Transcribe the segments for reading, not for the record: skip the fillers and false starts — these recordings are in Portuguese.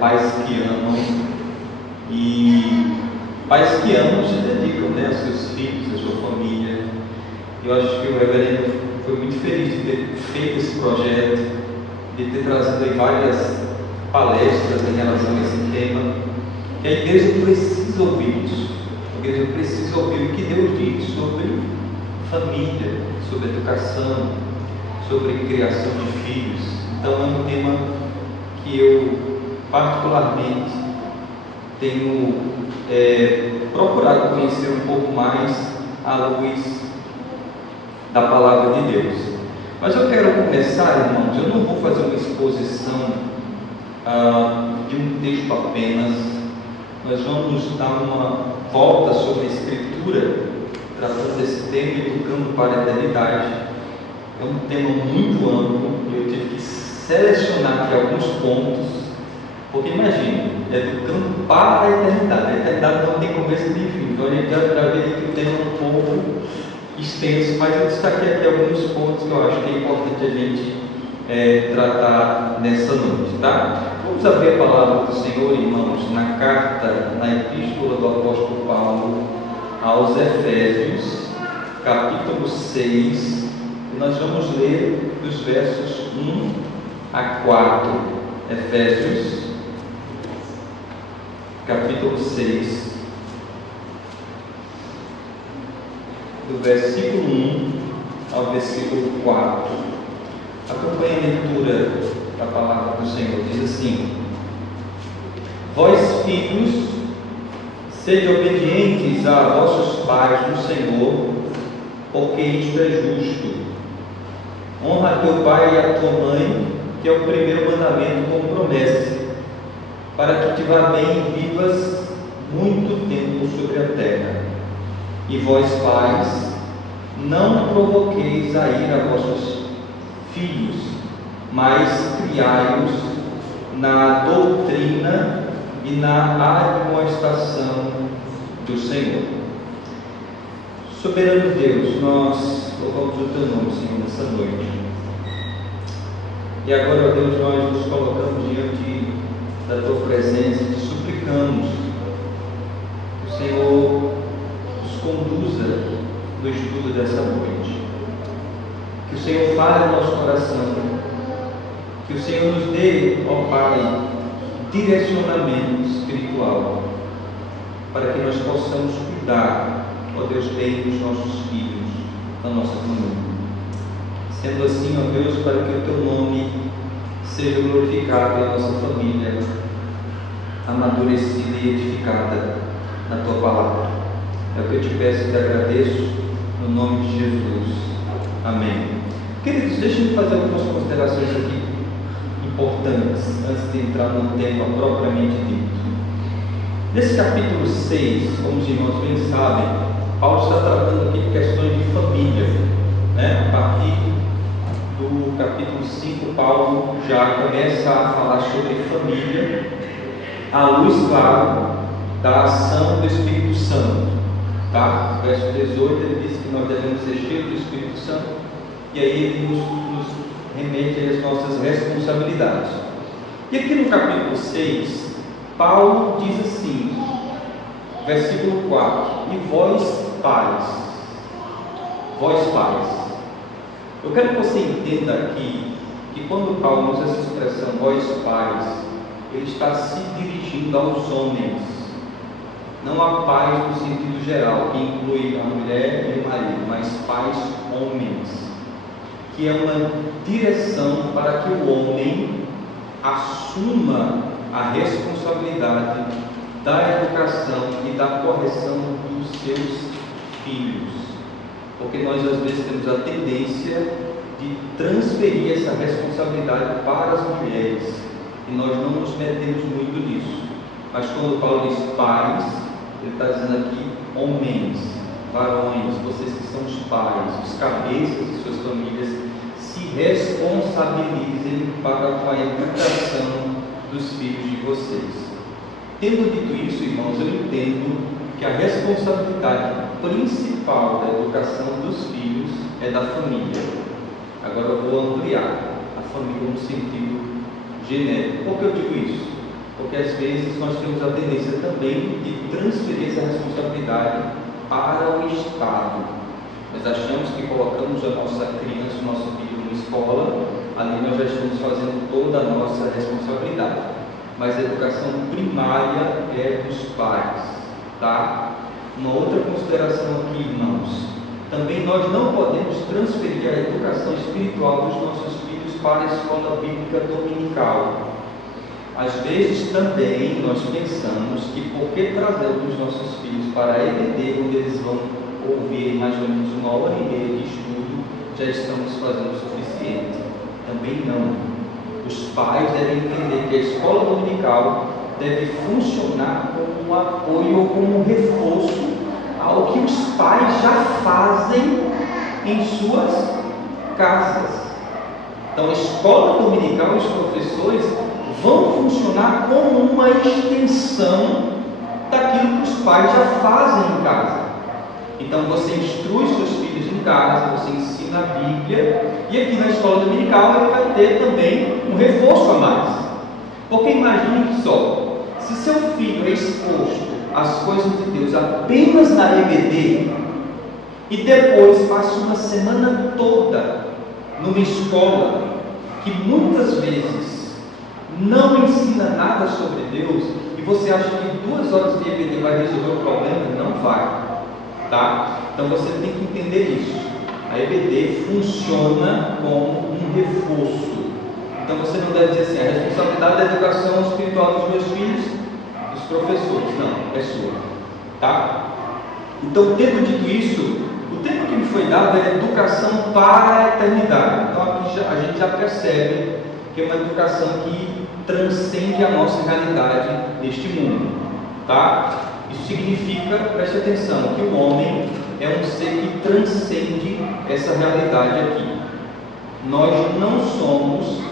pais que amam, e pais que amam se dedicam, né, aos seus filhos, à sua família. Eu acho que o reverendo foi muito feliz de ter feito esse projeto, de ter trazido aí várias palestras em relação a esse tema, que a igreja precisa ouvir isso. A igreja precisa ouvir o que Deus diz sobre família, sobre educação, sobre criação de filhos. Então é um tema que eu particularmente tenho procurado conhecer um pouco mais à luz da palavra de Deus. Mas eu quero começar, irmãos, eu não vou fazer uma exposição de um texto apenas. Nós vamos dar uma volta sobre a Escritura, tratando desse tema, educando para a eternidade. É um tema muito amplo e eu tive que selecionar aqui alguns pontos, porque imagine, educando para a eternidade não tem começo nem fim, então a gente já vê que o tema é um pouco extenso, mas eu destaquei aqui alguns pontos que eu acho que é importante a gente tratar nessa noite, tá? Vamos abrir a palavra do Senhor, irmãos, na carta, na epístola do apóstolo Paulo aos Efésios, capítulo 6, e nós vamos ler dos versos 1 a 4. Efésios, capítulo 6, do versículo 1 ao versículo 4. Acompanhe a leitura da palavra do Senhor. Diz assim: Vós, filhos, sede obedientes a vossos pais no Senhor, porque isto é justo. Honra a teu pai e a tua mãe, que é o primeiro mandamento com promessa, para que te vá bem e vivas muito tempo sobre a terra. E vós, pais, não provoqueis a ira a vossos filhos, mas criai-os na doutrina e na admoestação do Senhor. Soberano Deus, nós louvamos o teu nome, Senhor, nessa noite. E agora, ó Deus, nós nos colocamos diante da tua presença e te suplicamos que o Senhor nos conduza no estudo dessa noite, que o Senhor fale no nosso coração, que o Senhor nos dê, ó Pai, direcionamento espiritual, para que nós possamos cuidar, ó Deus, bem dos nossos filhos, da nossa família. Sendo assim, ó Deus, para que o teu nome seja glorificado e a nossa família amadurecida e edificada na tua palavra. É o que eu te peço e te agradeço, no nome de Jesus. Amém. Queridos, deixem-me fazer algumas considerações aqui importantes antes de entrar no tema propriamente dito. Nesse capítulo 6, como os irmãos bem sabem, Paulo está tratando aqui de questões de família, né? A partir do capítulo 5, Paulo já começa a falar sobre família, à luz, claro, da ação do Espírito Santo, tá? Verso 18, ele diz que nós devemos ser cheios do Espírito Santo, e aí ele nos remete às nossas responsabilidades. E aqui no capítulo 6, Paulo diz assim, versículo 4: E vós, pais, eu quero que você entenda aqui que quando Paulo usa essa expressão, vós, pais, ele está se dirigindo aos homens, não a pais no sentido geral, que inclui a mulher e o marido, mas pais homens, que é uma direção para que o homem assuma a responsabilidade da educação e da correção dos seus filhos, porque nós às vezes temos a tendência de transferir essa responsabilidade para as mulheres, e nós não nos metemos muito nisso. Mas quando Paulo diz pais, ele está dizendo aqui homens, varões, vocês que são os pais, os cabeças de suas famílias, se responsabilizem para com a educação dos filhos de vocês. Tendo dito isso, irmãos, eu entendo que a responsabilidade principal da educação dos filhos é da família. Agora eu vou ampliar a família no sentido genérico. Por que eu digo isso? porque às vezes nós temos a tendência também de transferir essa responsabilidade para o Estado. Nós achamos que colocamos a nossa criança, o nosso filho numa escola, ali nós já estamos fazendo toda a nossa responsabilidade. Mas a educação primária é dos pais, tá? Uma outra consideração aqui, irmãos, também nós não podemos transferir a educação espiritual dos nossos filhos para a escola bíblica dominical. Às vezes também nós pensamos que porque trazemos os nossos filhos para a EBD, onde eles vão ouvir mais ou menos 1h30 de estudo, já estamos fazendo o suficiente. Também não. Os pais devem entender que a escola dominical deve funcionar como um apoio ou como um reforço ao que os pais já fazem em suas casas. Então a escola dominical e os professores vão funcionar como uma extensão daquilo que os pais já fazem em casa. Então você instrui seus filhos em casa, você ensina a Bíblia, e aqui na escola dominical ele vai ter também um reforço a mais. Porque imagine só, se seu filho é exposto às coisas de Deus apenas na EBD, e depois passa uma semana toda numa escola que muitas vezes não ensina nada sobre Deus, e você acha que 2 horas de EBD vai resolver o problema? Não vai, tá? Então você tem que entender isso. A EBD funciona como um reforço. Então você não deve dizer assim: a responsabilidade da educação espiritual dos meus filhos, dos professores. Não, é sua, tá? Então, tendo dito isso, o tempo que me foi dado é educação para a eternidade. Então aqui a gente já percebe que é uma educação que transcende a nossa realidade neste mundo, tá? Isso significa, preste atenção, que o homem é um ser que transcende essa realidade aqui. Nós não somos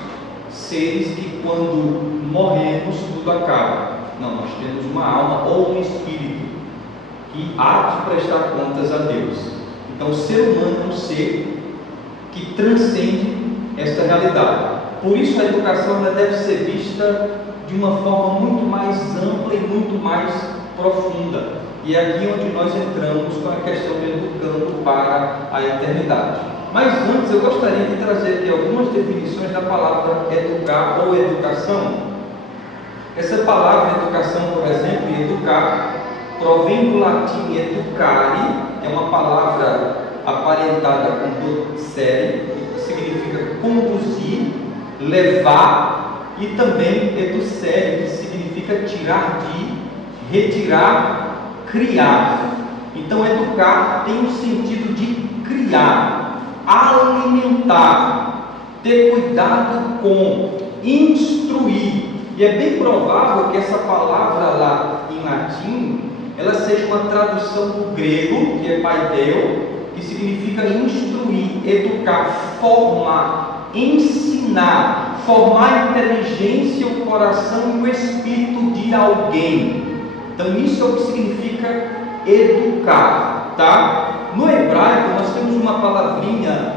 seres que quando morremos tudo acaba. Não, nós temos uma alma ou um espírito que há de prestar contas a Deus. Então o ser humano é um ser que transcende esta realidade. Por isso a educação ela deve ser vista de uma forma muito mais ampla e muito mais profunda. E é aqui onde nós entramos com a questão de educando para a eternidade. Mas antes eu gostaria de trazer aqui algumas definições da palavra educar ou educação. Essa palavra educação, por exemplo, educar, provém do latim educare, que é uma palavra aparentada com docere, que significa conduzir, levar, e também educere, que significa tirar de, retirar, criar. Então educar tem o sentido de criar, alimentar, ter cuidado com, instruir. E é bem provável que essa palavra lá em latim ela seja uma tradução do grego, que é paideo, que significa instruir, educar, formar, ensinar, formar a inteligência, o coração e o espírito de alguém. Então isso é o que significa educar, tá? No hebraico nós temos uma palavrinha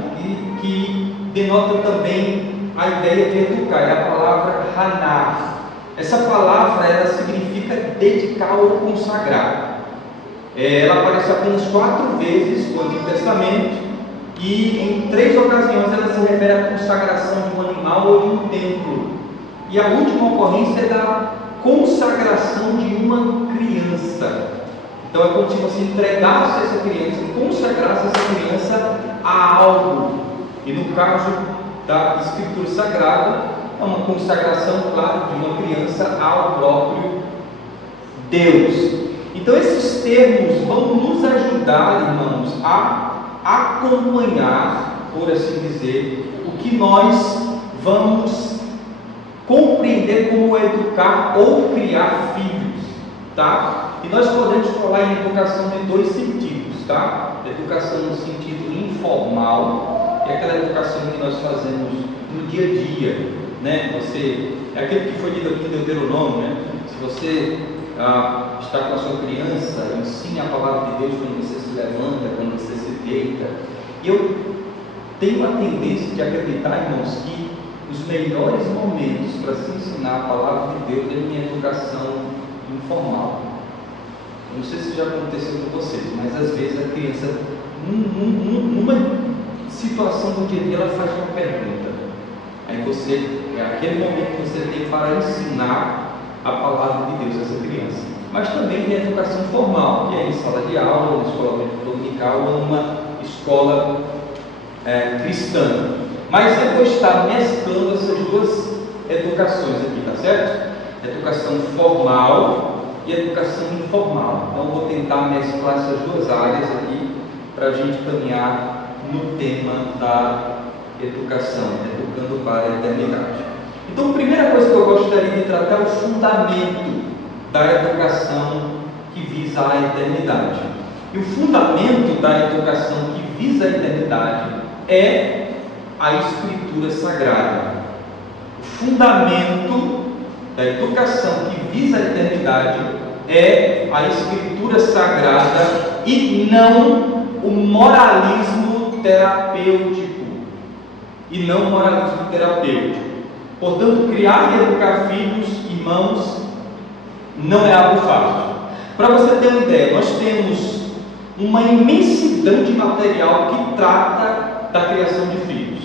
que denota também a ideia de educar, é a palavra hanar. Essa palavra ela significa dedicar ou consagrar. Ela aparece apenas 4 vezes no Antigo Testamento, e em 3 ocasiões ela se refere à consagração de um animal ou de um templo. E a última ocorrência é da consagração de uma criança. Então é como se você entregasse essa criança, consagrasse essa criança a algo. E no caso da Escritura Sagrada, é uma consagração, claro, de uma criança ao próprio Deus. Então esses termos vão nos ajudar, irmãos, a acompanhar, por assim dizer, o que nós vamos compreender como educar ou criar filhos, tá? E nós podemos falar em educação de 2 sentidos, tá? Educação no sentido informal, que é aquela educação que nós fazemos no dia a dia, né? É aquilo que foi dito aqui em Deuteronômio, né? Se você está com a sua criança, ensine a palavra de Deus quando você se levanta, quando você se deita. E eu tenho a tendência de acreditar, irmãos, que os melhores momentos para se ensinar a palavra de Deus é em educação informal. Eu não sei se já aconteceu com vocês, mas às vezes a criança, numa situação do dia a dia, ela faz uma pergunta. Aí é aquele momento que você tem para ensinar a palavra de Deus a essa criança. Mas também tem a educação formal, que é em sala de aula, na escola dominical ou numa escola cristã. Mas eu vou estar mesclando essas duas educações aqui, tá certo? Educação formal e educação informal. Então eu vou tentar mesclar essas duas áreas aqui para a gente caminhar no tema da educação, educando para a eternidade. Então a primeira coisa que eu gostaria de tratar é o fundamento da educação que visa a eternidade. E o fundamento da educação que visa a eternidade é a Escritura Sagrada. O fundamento da educação que visa a eternidade é a Escritura Sagrada e não o moralismo terapêutico. Portanto, criar e educar filhos, irmãos, não é algo fácil. Para você ter uma ideia, nós temos uma imensidão de material que trata da criação de filhos.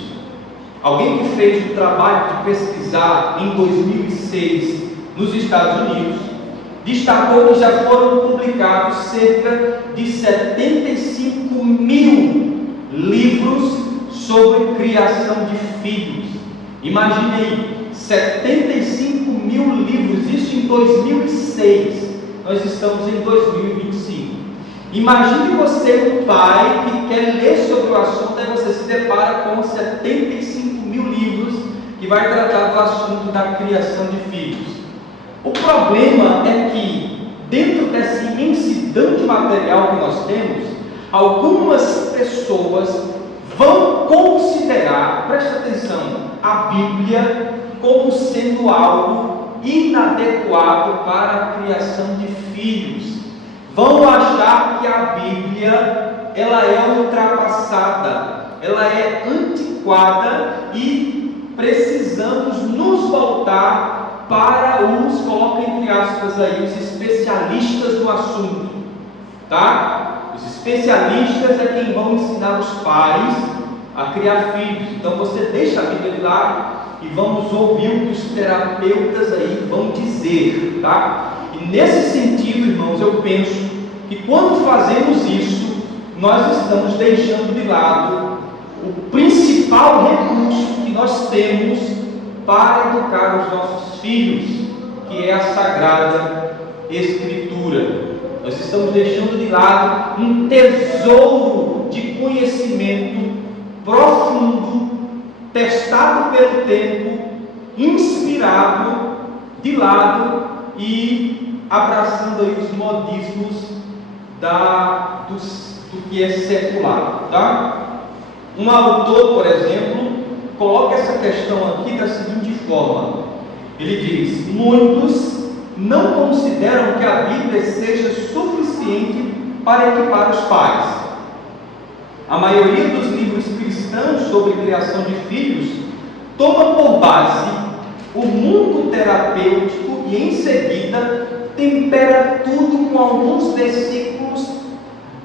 Alguém que fez o trabalho de pesquisar em 2006 nos Estados Unidos destacou que já foram publicados cerca de 75 mil livros sobre criação de filhos. Imagine aí, 75 mil livros, isso em 2006. Nós estamos em 2025. Imagine você, um pai que quer ler sobre o assunto, aí você se depara com 75 mil livros que vai tratar do assunto da criação de filhos. O problema é que, dentro dessa imensidão de material que nós temos, algumas pessoas vão considerar, presta atenção, a Bíblia como sendo algo inadequado para a criação de filhos. Vão achar que a Bíblia ela é ultrapassada, ela é antiquada e precisamos nos voltar para os, coloca entre aspas aí, os especialistas do assunto, tá? Os especialistas é quem vão ensinar os pais a criar filhos. Então você deixa a Bíblia de lado e vamos ouvir o que os terapeutas aí vão dizer, tá? E nesse sentido, irmãos, eu penso que quando fazemos isso, nós estamos deixando de lado o principal recurso que nós temos para educar os nossos filhos, que é a Sagrada Escritura. Nós estamos deixando de lado um tesouro de conhecimento profundo, testado pelo tempo, inspirado, de lado e abraçando aí os modismos do que é secular, tá? Um autor, por exemplo, coloca essa questão aqui da seguinte forma: ele diz, muitos não consideram que a Bíblia seja suficiente para equipar os pais. A maioria dos livros cristãos sobre criação de filhos toma por base o mundo terapêutico e em seguida tempera tudo com alguns versículos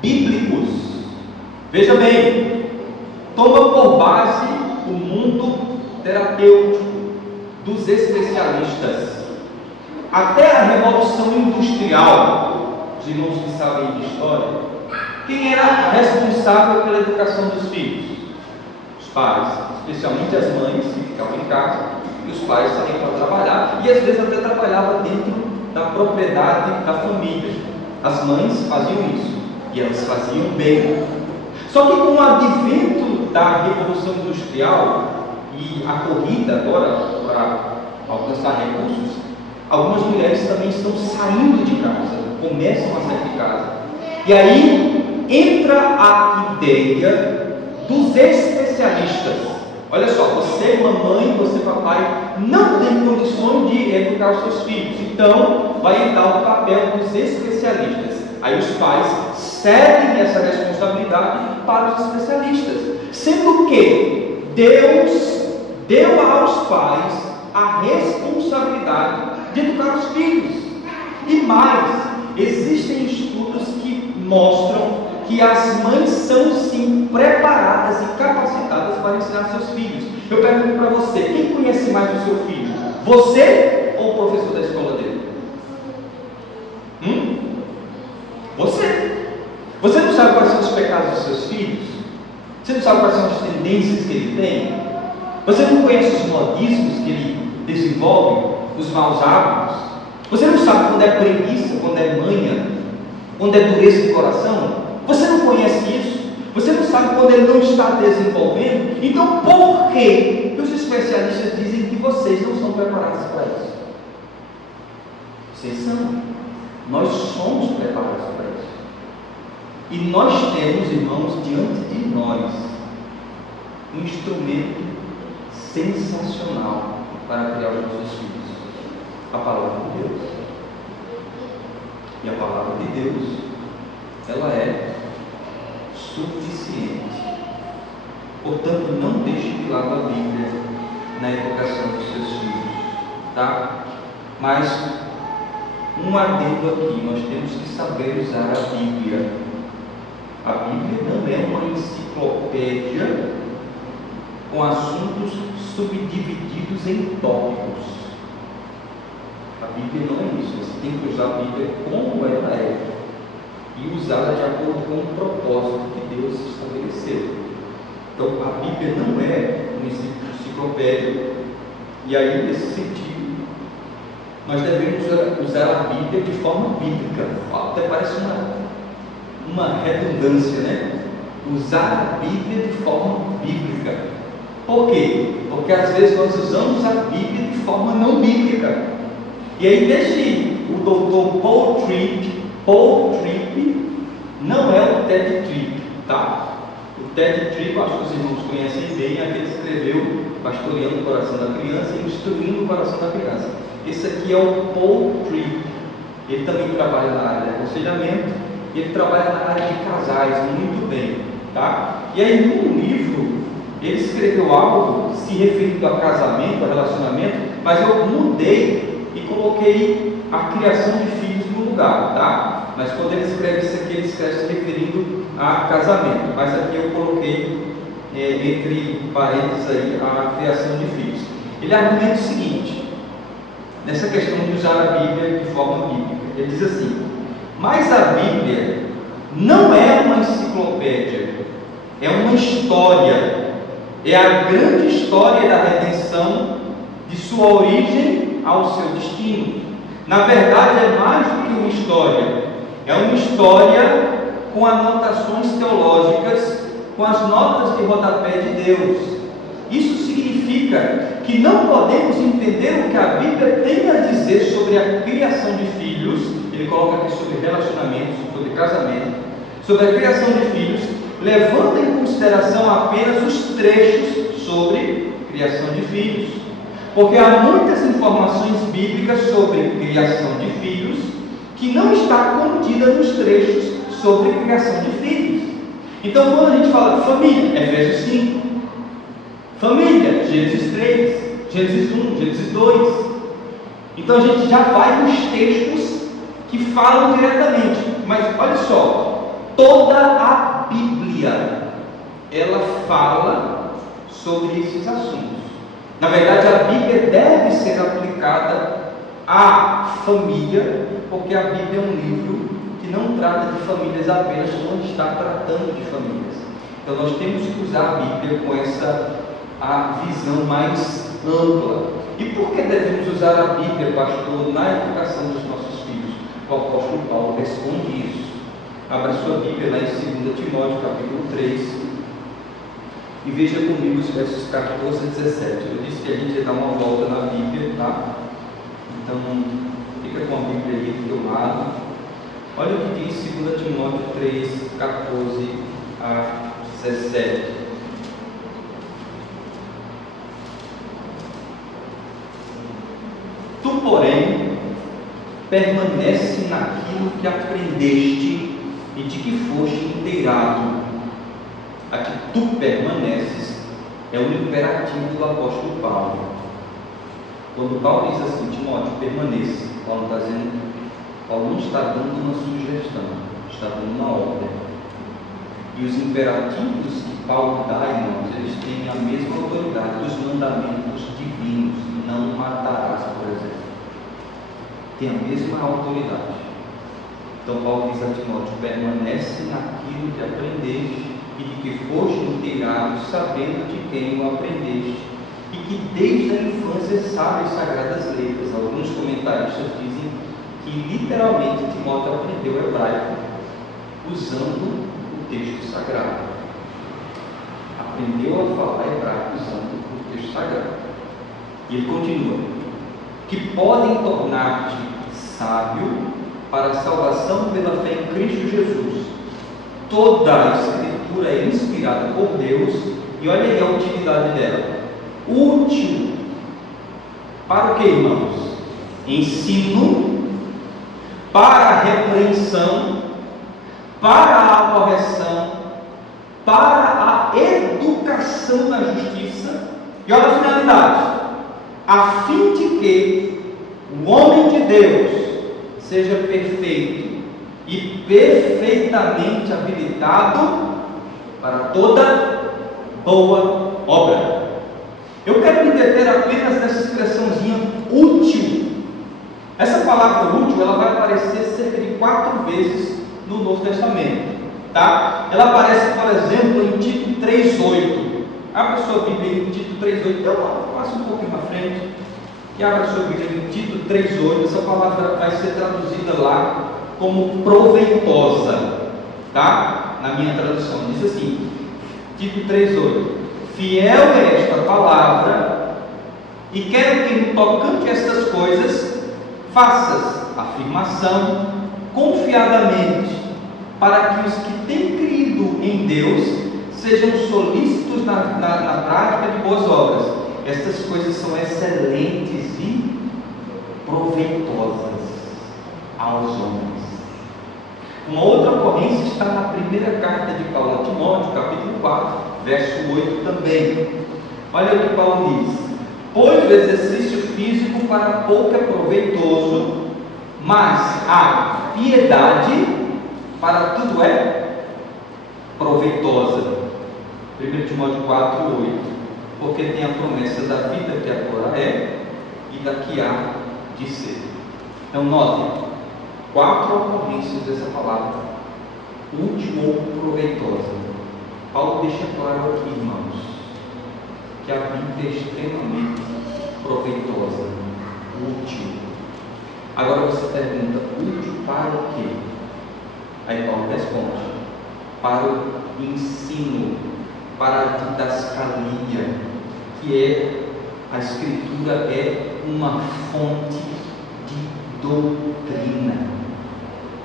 bíblicos. Veja bem, toma por base o mundo terapêutico dos especialistas. Até a Revolução Industrial, os irmãos que sabem de história, quem era responsável pela educação dos filhos? Os pais, especialmente as mães que ficavam em casa, e os pais saíam para trabalhar, e às vezes até trabalhavam dentro da propriedade da família. As mães faziam isso, e elas faziam bem. Só que com o advento da Revolução Industrial e a corrida agora para alcançar recursos, algumas mulheres também estão saindo de casa, começam a sair de casa. E aí entra a ideia dos especialistas. Olha só, você mamãe, você papai, não tem condições de educar os seus filhos, então vai entrar o papel dos especialistas. Aí os pais cedem essa responsabilidade para os especialistas, sendo que Deus deu aos pais a responsabilidade de educar os filhos. E mais, existem estudos que mostram que as mães são sim preparadas e capacitadas para ensinar seus filhos. Eu pergunto para você, quem conhece mais o seu filho? Você ou o professor da escola dele? Você. Você não sabe quais são os pecados dos seus filhos? Você não sabe quais são as tendências que ele tem? Você não conhece os modismos que ele desenvolve, os maus hábitos? Você não sabe quando é preguiça, quando é manha, quando é dureza de coração? Você não conhece isso? Você não sabe quando ele não está desenvolvendo? Então por que os especialistas dizem que vocês não são preparados para isso? Vocês são. Nós somos preparados para isso. E nós temos, irmãos, diante de nós um instrumento sensacional para criar os nossos filhos: a palavra de Deus. E a palavra de Deus, ela é suficiente. Portanto, não deixe de lado a Bíblia na educação dos seus filhos, tá? Mas um adendo aqui: nós temos que saber usar a Bíblia. A Bíblia não é uma enciclopédia com assuntos subdivididos em tópicos. A Bíblia não é isso. Você tem que usar a Bíblia como ela é e usá-la de acordo com o propósito que Deus estabeleceu. Então, a Bíblia não é uma enciclopédia. E aí, nesse sentido, nós devemos usar a Bíblia de forma bíblica. Até parece uma redundância, né? Usar a Bíblia de forma bíblica. Por quê? Porque às vezes nós usamos a Bíblia de forma não bíblica. E aí deixe o Dr. Paul Tripp não é o Ted Tripp, tá? O Ted Tripp, acho que os irmãos conhecem bem, é aquele que escreveu Pastoreando o Coração da Criança e Instruindo o Coração da Criança. Esse aqui é o Paul Tripp. Ele também trabalha na área de aconselhamento e ele trabalha na área de casais muito bem, tá? E aí no livro ele escreveu algo se referindo a casamento, a relacionamento, mas eu mudei e coloquei a criação de filhos no lugar, tá? Mas quando ele escreve isso aqui, ele escreve se referindo a casamento, mas aqui eu coloquei entre parênteses aí a criação de filhos. Ele argumenta o seguinte, nessa questão de usar a Bíblia de forma bíblica. Ele diz assim: mas a Bíblia não é uma enciclopédia, é uma história. É a grande história da redenção, de sua origem ao seu destino. Na verdade, é mais do que uma história. É uma história com anotações teológicas, com as notas de rodapé de Deus. Isso significa que não podemos entender o que a Bíblia tem a dizer sobre a criação de filhos. Ele coloca aqui sobre relacionamentos, sobre casamento, sobre a criação de filhos, levando em consideração apenas os trechos sobre criação de filhos, porque há muitas informações bíblicas sobre criação de filhos que não está contida nos trechos sobre criação de filhos. Então, quando a gente fala família, Efésios 5, família, Gênesis 3, Gênesis 1, Gênesis 2, então a gente já vai nos textos que falam diretamente. Mas olha só, toda a Bíblia, ela fala sobre esses assuntos. Na verdade, a Bíblia deve ser aplicada à família, porque a Bíblia é um livro que não trata de famílias apenas quando está tratando de famílias. Então nós temos que usar a Bíblia com a visão mais ampla. E por que devemos usar a Bíblia, pastor, na educação dos nossos filhos? O apóstolo Paulo responde isso. Abra sua Bíblia lá em 2 Timóteo, capítulo 3, e veja comigo os versos 14 a 17. Eu disse que a gente ia dar uma volta na Bíblia, tá? Então, fica com a Bíblia aí do teu lado. Olha o que diz 2 Timóteo 3, 14 a 17. Tu, porém, permanece naquilo que aprendeste e de que foste inteirado, a que tu permaneces, é um imperativo do apóstolo Paulo. Quando Paulo diz assim, Timóteo, permaneça, Paulo não está dando uma sugestão, está dando uma ordem. E os imperativos que Paulo dá, irmãos, eles têm a mesma autoridade dos mandamentos divinos. Não matarás, por exemplo. Tem a mesma autoridade. Então Paulo diz a Timóteo, permanece naquilo que aprendeste e de que foste inteirado, sabendo de quem o aprendeste, e que desde a infância sabe as sagradas letras. Alguns comentaristas dizem que literalmente Timóteo aprendeu hebraico usando o texto sagrado. Aprendeu a falar hebraico usando o texto sagrado. E ele continua, que podem tornar-te sábio para a salvação pela fé em Cristo Jesus. Toda a Escritura é inspirada por Deus, e olha aí a utilidade dela, útil para o que, irmãos? Ensino, para a repreensão, para a correção, para a educação na justiça, e olha a finalidade, a fim de que o homem de Deus seja perfeito e perfeitamente habilitado para toda boa obra. Eu quero me deter apenas nessa expressãozinha útil. Essa palavra útil, ela vai aparecer cerca de 4 vezes no Novo Testamento, tá? Ela aparece, por exemplo, em Tito 3:8. Abra sua Bíblia em Tito 3:8. Então, passe um pouquinho para frente e abra sua Bíblia em Tito 3:8. Essa palavra vai ser traduzida lá como proveitosa, tá? Na minha tradução diz assim, Tito 3:8: fiel é esta palavra, e quero que no tocante a estas coisas faças afirmação confiadamente, para que os que têm crido em Deus sejam solícitos na prática de boas obras. Estas coisas são excelentes e proveitosas aos homens. Uma outra ocorrência está na primeira carta de Paulo a Timóteo, capítulo 4, verso 8 também. Olha o que Paulo diz: pois o exercício físico para pouco é proveitoso, mas a piedade para tudo é proveitosa. 1 Timóteo 4, 8. Porque tem a promessa da vida que agora é e da que há de ser. Então notem, 4 ocorrências dessa palavra, útil ou proveitosa. Paulo deixa claro aqui, irmãos, que a Bíblia é extremamente proveitosa, útil. Agora você pergunta, útil para o quê? Aí Paulo responde, para o ensino, para a didascalia, que é, a Escritura é uma fonte de doutrina,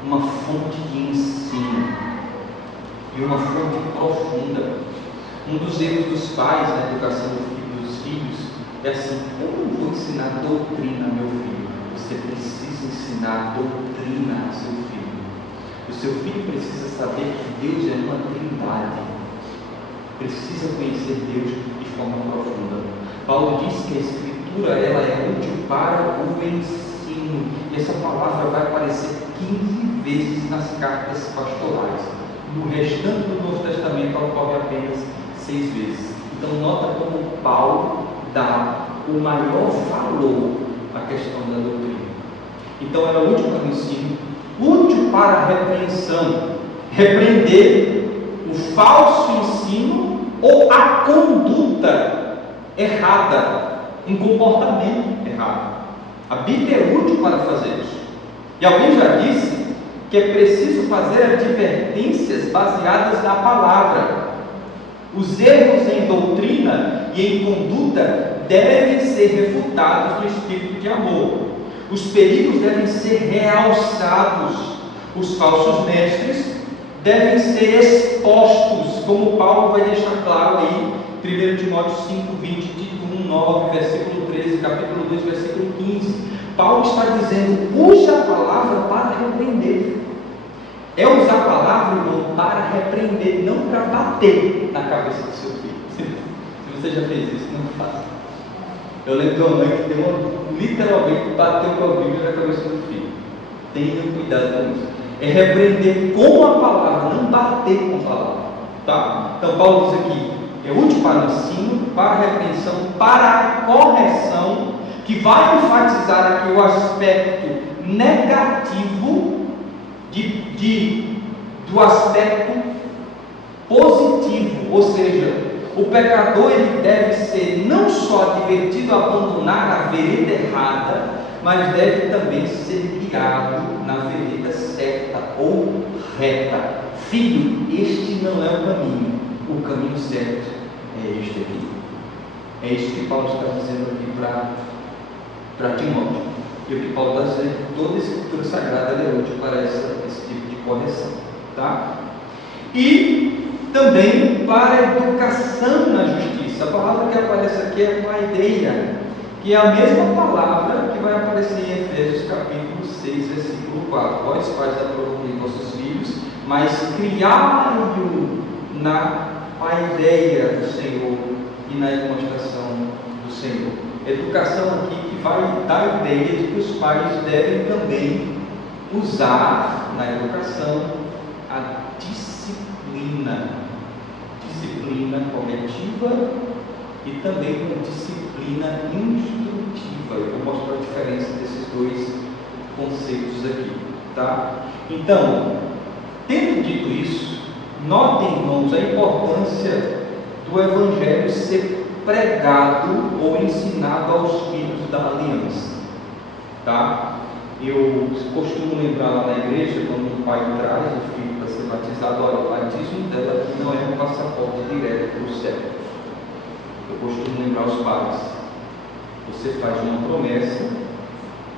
uma fonte de ensino e uma fonte profunda. Um dos erros dos pais na educação dos filhos é assim: eu não vou ensinar doutrina ao meu filho. Você precisa ensinar doutrina ao seu filho. O seu filho precisa saber que Deus é uma trindade, precisa conhecer Deus de forma profunda. Paulo diz que a Escritura ela é útil para o ensino, e essa palavra vai aparecer 15 vezes nas cartas pastorais. No restante do Novo Testamento ocorre apenas 6 vezes. Então nota como Paulo dá o maior valor à questão da doutrina. Então ela é útil para o ensino, útil para a repreensão, repreender o falso ensino ou a conduta errada, um comportamento errado. A Bíblia é útil para fazer isso. E alguém já disse que é preciso fazer advertências baseadas na palavra. Os erros em doutrina e em conduta devem ser refutados no espírito de amor. Os perigos devem ser realçados. Os falsos mestres devem ser expostos, como Paulo vai deixar claro aí, 1 Timóteo 5:20, Tito 1:9, versículo 13, capítulo 2, versículo 15. Paulo está dizendo: use a palavra para repreender. É usar a palavra, irmão, para repreender, não para bater na cabeça do seu filho. Se você já fez isso, não faça. Eu lembro de uma mãe que literalmente bateu com a Bíblia na cabeça do filho. Tenha cuidado com isso. É repreender com a palavra, não bater com a palavra. Tá? Então Paulo diz aqui, é útil para o ensino, para a repreensão, para a correção, que vai enfatizar aqui o aspecto negativo do aspecto positivo, ou seja, o pecador ele deve ser não só advertido a abandonar a vereda errada, mas deve também ser guiado na vereda certa ou reta. Filho, este não é o caminho certo é este aqui. É isso que Paulo está dizendo aqui para Timóteo. E o que Paulo está dizendo, toda a escritura sagrada é útil para esse tipo de correção. Tá? E também para a educação na justiça. A palavra que aparece aqui é paideia, que é a mesma palavra que vai aparecer em Efésios capítulo 6, versículo 4. Vós pais aproveitei vossos filhos, mas criai-o na paideia do Senhor e na demonstração do Senhor. Educação aqui que vai dar a ideia de que os pais devem também usar na educação a disciplina corretiva e também uma disciplina instrutiva. Eu vou mostrar a diferença desses dois conceitos aqui, tá? Então, tendo dito isso, notem, irmãos, a importância do Evangelho ser pregado ou ensinado aos filhos da aliança, tá? Eu costumo lembrar lá na igreja, quando o pai traz o filho para ser batizado, olha, o batismo dela não é um passaporte direto para o céu. Eu costumo lembrar os pais, você faz uma promessa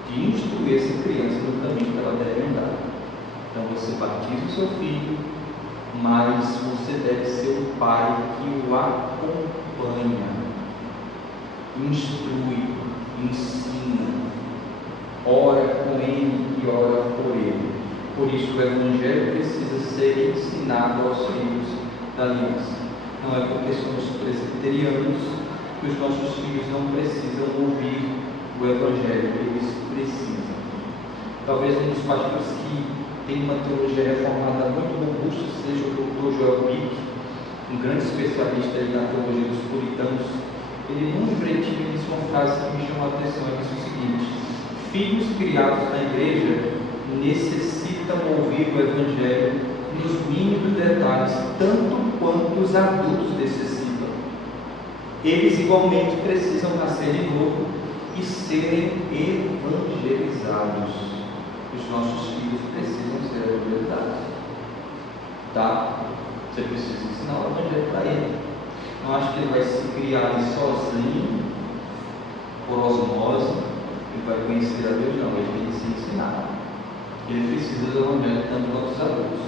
de instruir essa criança no caminho que ela deve andar. Então você batiza o seu filho, mas você deve ser o pai que o acompanha, instrui, ensina, ora com ele e ora por ele. Por isso o Evangelho precisa ser ensinado aos filhos da aliança. Não é porque somos presbiterianos que os nossos filhos não precisam ouvir o Evangelho, eles precisam. Talvez um dos pastores que tem uma teologia reformada muito robusta seja o Dr. Joel Pick, um grande especialista aí na teologia dos puritanos. Ele num livretinho disse uma frase que me chamou a atenção. Ele disse o seguinte: filhos criados na igreja necessitam ouvir o Evangelho nos mínimos detalhes, tanto quanto os adultos necessitam. Eles igualmente precisam nascer de novo e serem evangelizados. Os nossos filhos precisam ser evangelizados, tá? Você precisa ensinar o Evangelho para ele. Não acho que ele vai se criar sozinho, por osmose, ele vai conhecer a Deus, não. Ele tem que se ensinar. Ele precisa do Evangelho tanto quanto os adultos.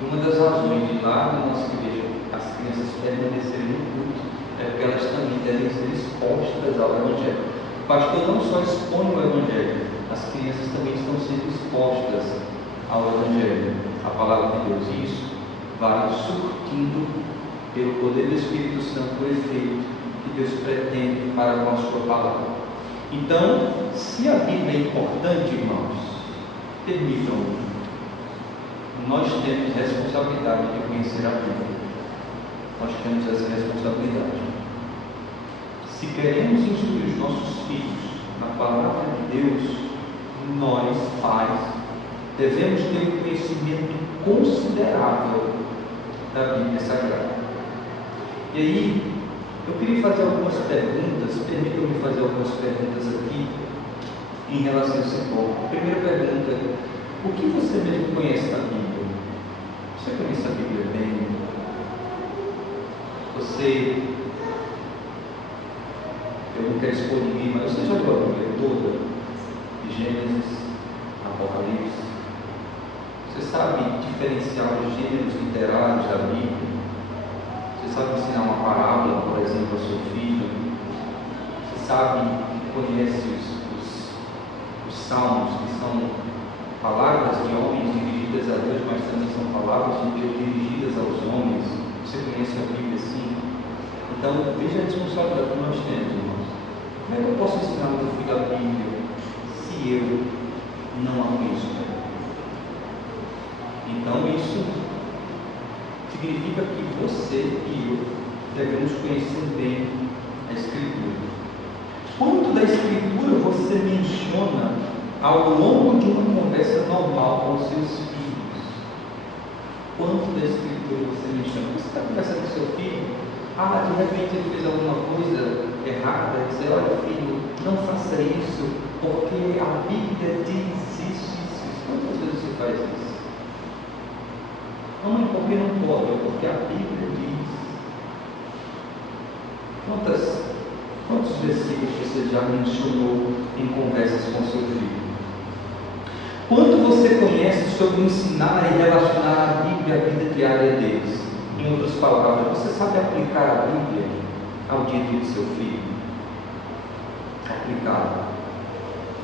E uma das razões de lá na nossa igreja as crianças permanecerem no culto é porque elas também devem ser expostas ao Evangelho. O pastor não só expõe o Evangelho, as crianças também estão sendo expostas ao Evangelho, à palavra de Deus. E isso vai surtindo, pelo poder do Espírito Santo, o efeito que Deus pretende para com a sua palavra. Então, se a Bíblia é importante, irmãos, permitam, nós temos responsabilidade de conhecer a Bíblia. Nós temos essa responsabilidade. Se queremos instruir os nossos filhos na palavra de Deus, nós, pais, devemos ter um conhecimento considerável da Bíblia Sagrada. E aí, eu queria fazer algumas perguntas, permitam-me fazer algumas perguntas aqui em relação a esse ponto. A primeira pergunta é: o que você mesmo conhece da Bíblia? Você conhece a Bíblia bem? Eu não quero expor ninguém, mas você já leu a Bíblia toda? De Gênesis, Apocalipse? Você sabe diferenciar os gêneros literários da Bíblia? Você sabe ensinar uma parábola, por exemplo, ao seu filho? Você sabe e conhece os salmos, que são palavras de homens dirigidas a Deus, mas também são palavras de Deus dirigidas aos homens? Você conhece a Bíblia assim? Então, veja a responsabilidade que nós temos, irmãos. Como é que eu posso ensinar meu filho a Bíblia se eu não a conheço? Então, isso significa que você e eu devemos conhecer bem a Escritura. Quanto da Escritura você menciona ao longo de uma conversa normal com os seus filhos? Quanto da Escritura você menciona? Você está conversando com seu filho? De repente ele fez alguma coisa errada, e dizer, olha filho, não faça isso, porque a Bíblia diz isso. Quantas vezes você faz isso? Não, porque não pode, porque a Bíblia diz. Quantos versículos você já mencionou em conversas com seu filho? Quanto você conhece sobre ensinar e relacionar a Bíblia à vida diária deles? Em outras palavras, você sabe aplicar a Bíblia ao dia a dia do seu filho? Aplicar.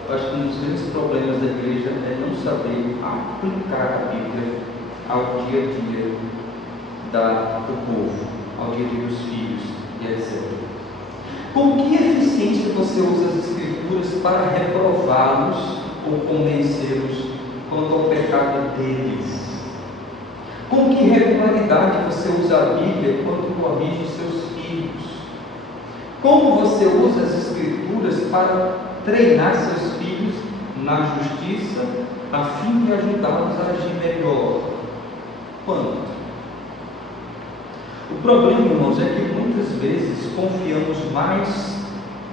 Eu acho que um dos grandes problemas da igreja é não saber aplicar a Bíblia ao dia a dia do povo, ao dia a dia dos filhos e etc. Com que eficiência você usa as Escrituras para reprová-los ou convencê-los quanto ao pecado deles? Com que regularidade você usa a Bíblia quando corrige seus filhos? Como você usa as Escrituras para treinar seus filhos na justiça, a fim de ajudá-los a agir melhor? Quanto? O problema, irmãos, é que muitas vezes confiamos mais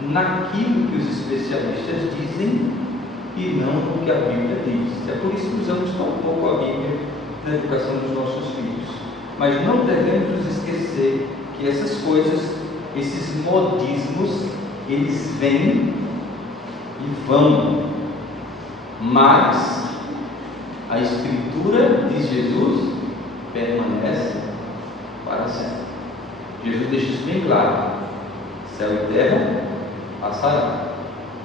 naquilo que os especialistas dizem e não no que a Bíblia diz. É por isso que usamos tão pouco a Bíblia na educação dos nossos filhos. Mas não devemos nos esquecer que essas coisas, esses modismos, eles vêm e vão. Mas a Escritura, diz Jesus, permanece para sempre. Jesus deixa isso bem claro: céu e terra passarão,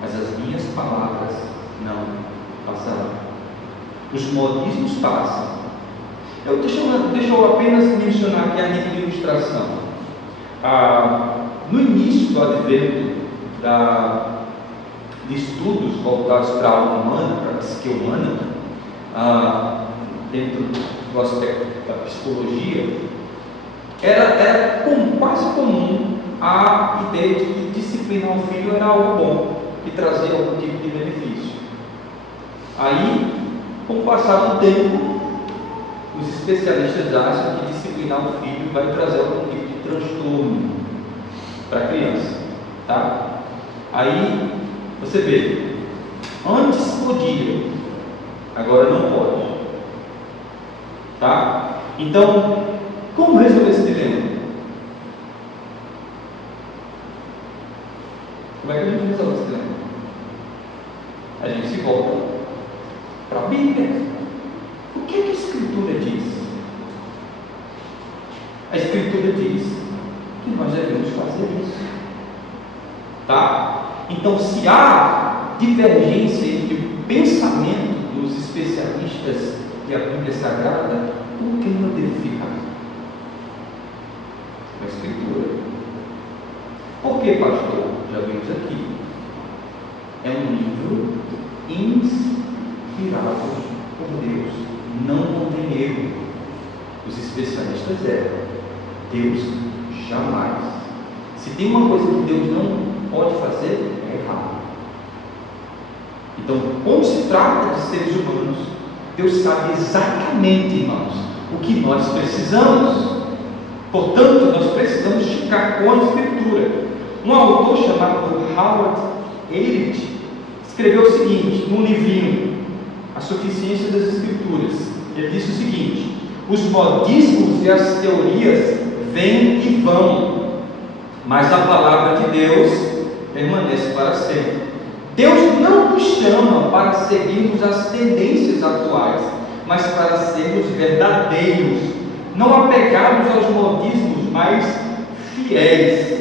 mas as minhas palavras não passarão. Os modismos passam. Deixa eu apenas mencionar aqui a nível de ilustração. No início do advento de estudos voltados para a alma humana, para a psique humana, dentro do aspecto da psicologia, era quase comum a ideia de que disciplinar o filho era algo bom, que trazia algum tipo de benefício. Aí, com o passar do tempo, os especialistas acham que disciplinar o filho vai trazer algum tipo de transtorno para a criança, tá? Aí, você vê, antes podia, agora não pode, tá? Então, como resolver esse dilema? Como é que a gente resolve esse dilema? A gente se volta para a Bíblia. O que a Escritura diz? A Escritura diz que nós devemos fazer isso, tá? Então, se há divergência entre o pensamento dos especialistas e a Bíblia Sagrada, por que eu devo ficar com a Escritura? Por que, pastor? Já vimos aqui. É um livro inspirado por Deus, não contém erro. Os especialistas eram. Deus jamais. Se tem uma coisa que Deus não pode fazer, é errado. Então, quando se trata de seres humanos, Deus sabe exatamente, irmãos, o que nós precisamos. Portanto, nós precisamos ficar com a Escritura. Um autor chamado Howard Elliott escreveu o seguinte, num livrinho, A Suficiência das Escrituras. Ele disse o seguinte: os modismos e as teorias vêm e vão, mas a palavra de Deus permanece para sempre. Deus não nos chama para seguirmos as tendências atuais, mas para sermos verdadeiros, não apegados aos modismos, mas fiéis.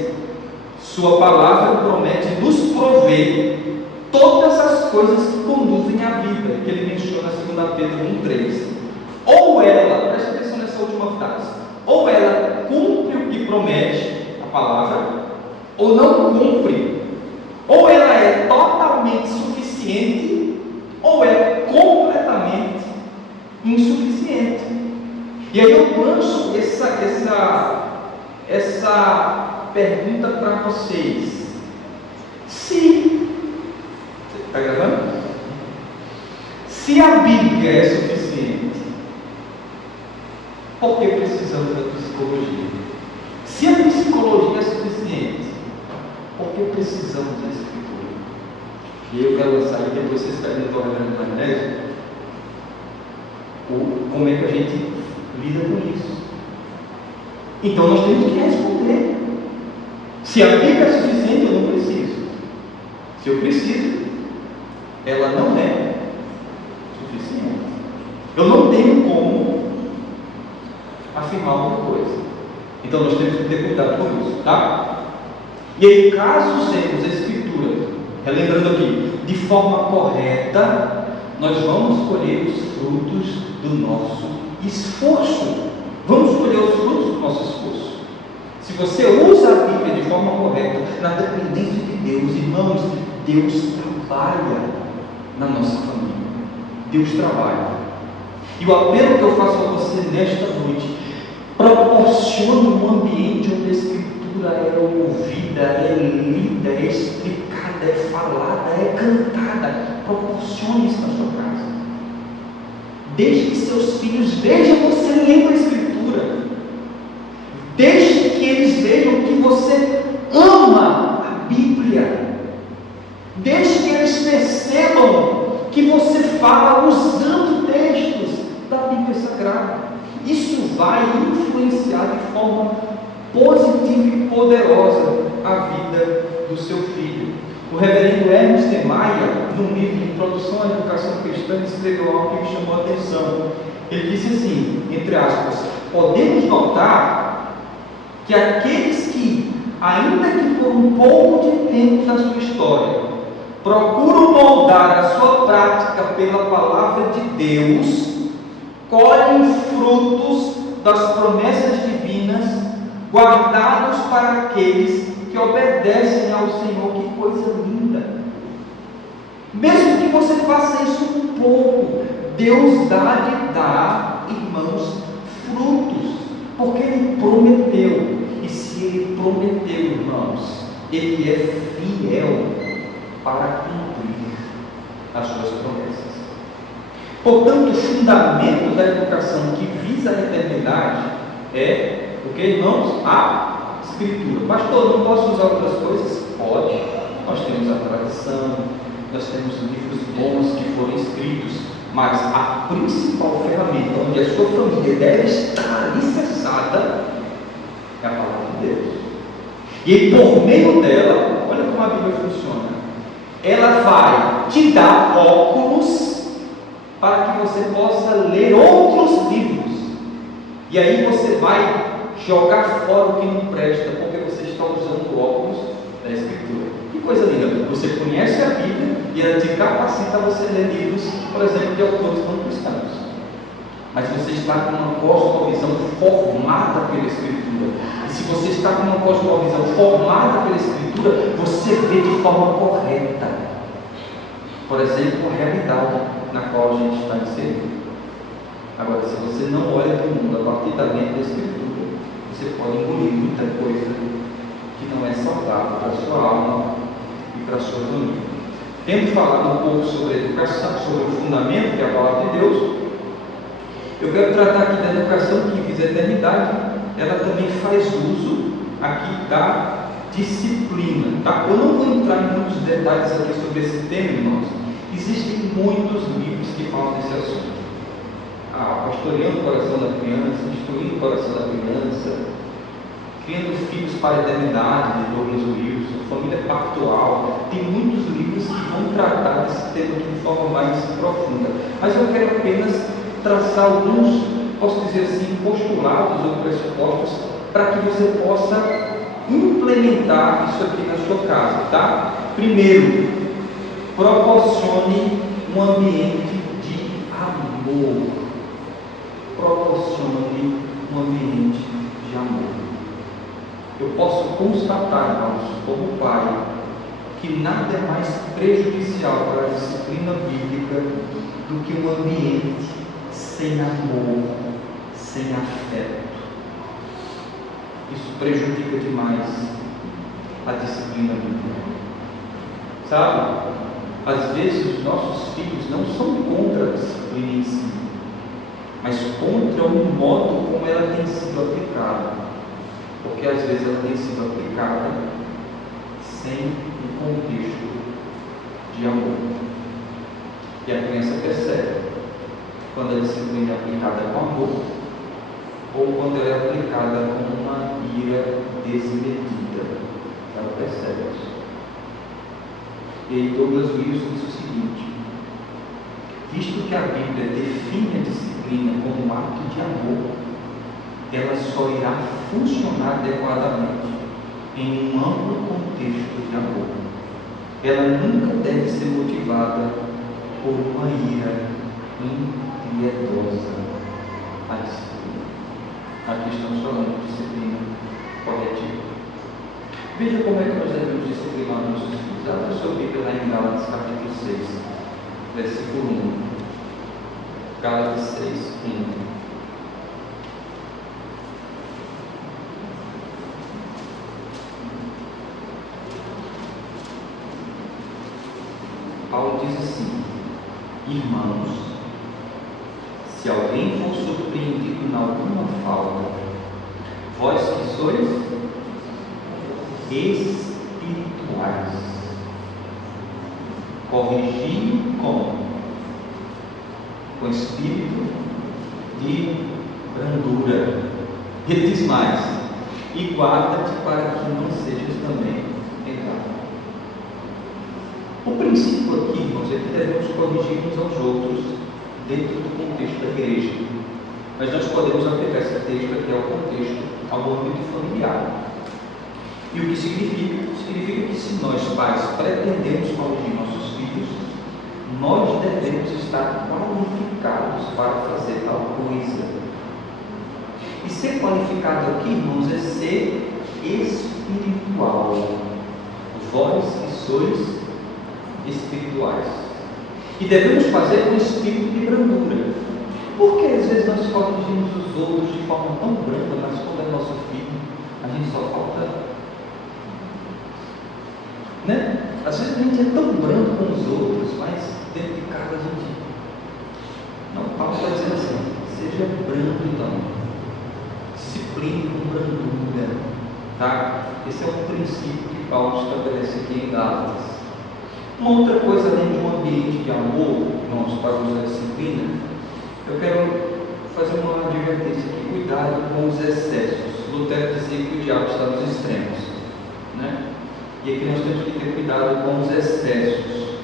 Sua palavra promete nos prover todas as coisas que conduzem à vida, que ele menciona em 2 Pedro 1,3. Ou ela, presta atenção nessa última frase, ou ela cumpre o que promete, a palavra ou não cumpre. Ou ela é totalmente suficiente ou é completamente insuficiente. E aí eu lanço essa pergunta para vocês. Está gravando? Se a Bíblia é suficiente, por que precisamos da psicologia? Se a psicologia é suficiente, por que precisamos da Escritura? E eu quero lançar, e depois vocês perguntam ao reverendo Magnésio, como é que a gente lida com isso. Então nós temos que responder. Se a Bíblia é suficiente, eu não preciso. Se eu preciso, ela não é suficiente. Eu não tenho como afirmar outra coisa. Então nós temos que ter cuidado com isso, tá? E aí, caso usemos a Escritura, relembrando aqui, de forma correta, nós vamos colher os frutos do nosso esforço. Vamos colher os frutos do nosso esforço. Se você usa a Bíblia de forma correta, na dependência de Deus, irmãos, Deus trabalha na nossa família. Deus trabalha. E o apelo que eu faço a você nesta noite, proporcione um ambiente onde a Escritura é ouvida, é lida, é explicada, é falada, é cantada. Proporcione isso na sua casa. Deixe que seus filhos vejam você lendo a Escritura. Deixe que eles vejam que você ama a Bíblia. Deixe que eles percebam que você fala usando textos da Bíblia Sagrada. Isso vai influenciar de forma positiva e poderosa a vida do seu filho. O reverendo Ernest Maia, num livro de Introdução à Educação Cristã, escreveu algo que me chamou a atenção. Ele disse assim, entre aspas, podemos notar que aqueles que, ainda que por um pouco de tempo da sua história, procuram moldar a sua prática pela palavra de Deus, colhem frutos das promessas divinas guardados para aqueles que obedecem ao Senhor. Que coisa linda! Mesmo que você faça isso um pouco, Deus dá de dar, irmãos, frutos, porque Ele prometeu. E se Ele prometeu, irmãos, Ele é fiel para cumprir as suas promessas. Portanto, o fundamento da educação que visa a eternidade é o que, irmãos? A Escritura. Pastor, não posso usar outras coisas? Pode. Nós temos a tradição, nós temos livros bons que foram escritos, mas a principal ferramenta onde a sua família deve estar alicerçada é a palavra de Deus. E por meio dela, olha como a Bíblia funciona. Ela vai te dar óculos para que você possa ler outros livros. E aí você vai jogar fora o que não presta, porque você está usando o óculos da Escritura. Que coisa linda! Você conhece a Bíblia e ela te capacita a você ler livros, por exemplo, de autores não cristãos. Mas você está com uma cosmovisão formada pela Escritura. E se você está com uma cosmovisão formada pela Escritura, você vê de forma correta, por exemplo, a realidade na qual a gente está inserido. Agora, se você não olha para o mundo a partir da mente da Escritura, você pode engolir muita coisa que não é saudável para a sua alma e para a sua família. Tendo falado um pouco sobre a educação, sobre o fundamento que é a palavra de Deus, eu quero tratar aqui da educação que visa a eternidade. Ela também faz uso aqui da disciplina, tá? Eu não vou entrar em muitos detalhes aqui sobre esse tema, irmãos. Existem muitos livros que falam desse assunto. Pastoreando o coração da criança, instruindo o coração da criança, criando filhos para a eternidade, de Douglas Wilson, família pactual. Tem muitos livros que vão tratar desse tema de forma mais profunda. Mas eu quero apenas traçar alguns, posso dizer assim, postulados ou pressupostos para que você possa implementar isso aqui na sua casa, tá? Primeiro, proporcione um ambiente de amor. Proporcione um ambiente de amor. eu posso constatar, irmãos, como pai, que nada é mais prejudicial para a disciplina bíblica do que um ambiente sem amor, sem afeto. Isso prejudica demais a disciplina bíblica. Sabe? Às vezes os nossos filhos não são contra a disciplina em si, mas contra o modo como ela tem sido aplicada. Porque às vezes ela tem sido aplicada sem um contexto de amor. E a criança percebe quando a disciplina é aplicada com amor ou quando ela é aplicada com uma ira desmedida. Ela percebe isso. E aí Douglas Williams diz o seguinte: visto que a Bíblia define a disciplina como um ato de amor, ela só irá funcionar adequadamente em um amplo contexto de amor. Ela nunca deve ser motivada por uma ira impiedosa. A disciplina. Aqui estamos falando de disciplina corretiva. Veja como é que nós devemos disciplinar nossos filhos. Abra sua Bíblia lá em Gálatas capítulo 6, versículo 1. Gálatas 6, 1. Paulo diz assim: irmãos, se alguém for surpreendido em alguma falta, vós que sois espirituais, corrigindo com espírito de brandura. Ele diz mais: e guarda-te para que não sejas também tentado. O princípio aqui, irmãos, é que devemos corrigir uns aos outros dentro do contexto da igreja. Mas nós podemos aplicar esse texto aqui ao contexto, ao âmbito familiar. E o que significa? Significa que se nós, pais, pretendemos corrigir nossos filhos, nós devemos estar qualificados para fazer tal coisa. E ser qualificado aqui, irmãos, é ser espiritual. Vós que sois espirituais. E devemos fazer com espírito de brandura. Porque às vezes nós corrigimos os outros de forma tão branda, mas quando é nosso filho, a gente só falta, né? Às vezes a gente é tão brando com os outros, mas dentro de casa a gente não. Paulo está dizendo assim: seja brando, então, discipline com brandura, tá? Esse é um princípio que Paulo estabelece aqui em Gálatas. Uma outra coisa, além de um ambiente de amor, irmãos, para usar a disciplina, eu quero fazer uma advertência aqui: cuidado com os excessos. Lutero dizia que o diabo está nos extremos, né? E aqui nós temos que ter cuidado com os excessos.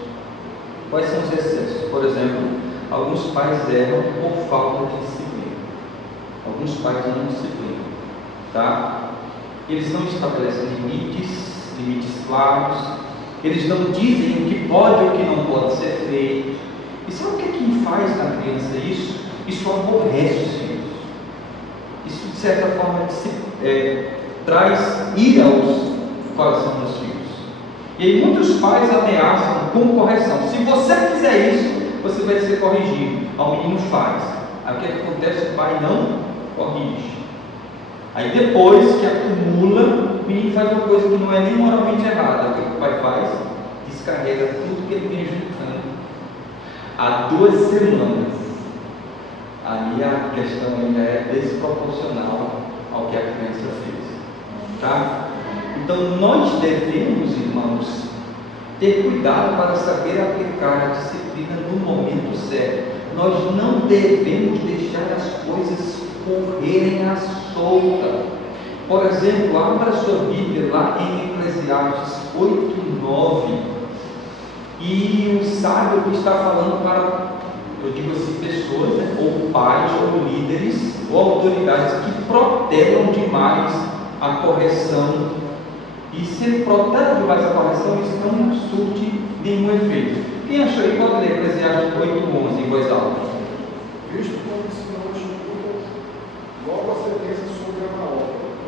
Quais são os excessos? Por exemplo, alguns pais erram por falta de disciplina. Alguns pais não disciplinam, tá? Eles não estabelecem limites claros. Eles não dizem o que pode ou o que não pode ser feito. E sabe o que é que faz na criança isso? Isso aborrece os filhos. Isso, de certa forma, traz ira aos coração dos filhos. E aí muitos pais ameaçam com correção: se você fizer isso, você vai ser corrigido. O menino faz. Aí o que acontece? O pai não corrige. Aí depois que acumula, o menino faz uma coisa que não é nem moralmente errada. O que o pai faz? Descarrega tudo que ele vem juntando há 2 semanas. Aí a questão ainda é desproporcional ao que a criança fez, tá? Então nós devemos, irmãos, ter cuidado para saber aplicar a disciplina no momento certo. Nós não devemos deixar as coisas correrem à solta. Por exemplo, abra sua Bíblia lá em Eclesiastes 8:9, e o sábio que está falando para, eu digo assim, pessoas, né, ou pais, ou líderes, ou autoridades que protegam demais a correção. E se protege demais a correção, isso não surte nenhum efeito. Quem achou aí pode ler Eclesiastes 8:11 em voz alta. Visto como se não escuta logo a sentença sobre a mal,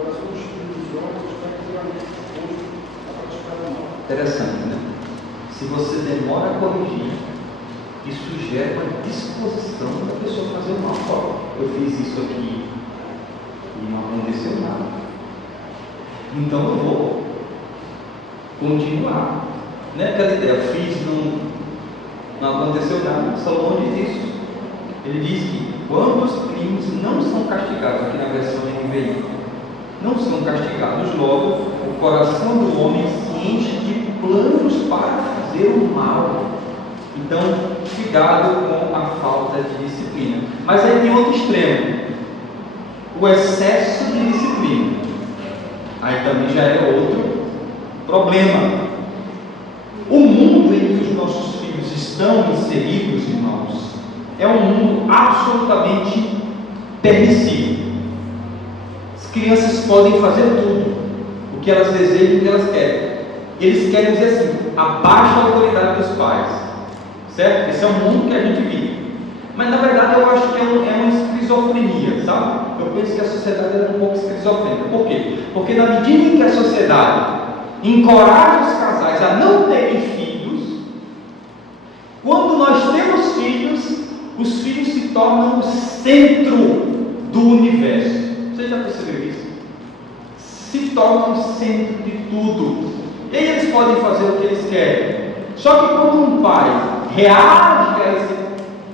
coração dos filhos dos homens está inteiramente disposto a praticar o mal. Interessante, né? Se você demora a corrigir, isso gera uma disposição da pessoa fazer o mal. Ó, eu fiz isso aqui e não aconteceu nada, então eu vou continuar. Não é aquela ideia, fiz, não aconteceu nada. Salomão diz isso. Ele diz que quando os crimes não são castigados, aqui na versão NVI, não são castigados logo, o coração do homem se enche de planos para fazer o mal. Então, cuidado com a falta de disciplina. Mas aí tem outro extremo, o excesso de disciplina. Aí também já é outro problema. O mundo em que os nossos filhos estão inseridos, irmãos, é um mundo absolutamente permissivo. As crianças podem fazer tudo o que elas desejam e o que elas querem. Eles querem dizer assim: abaixa a autoridade dos pais, certo? Esse é o mundo que a gente vive. Mas na verdade eu acho que é uma esquizofrenia, sabe? Eu penso que a sociedade é um pouco esquizofrênica. Por quê? Porque na medida em que a sociedade encoraja os casais a não terem filhos, quando nós temos filhos, os filhos se tornam o centro do universo. Você já percebeu isso? Se tornam o centro de tudo. E aí eles podem fazer o que eles querem. Só que quando um pai reage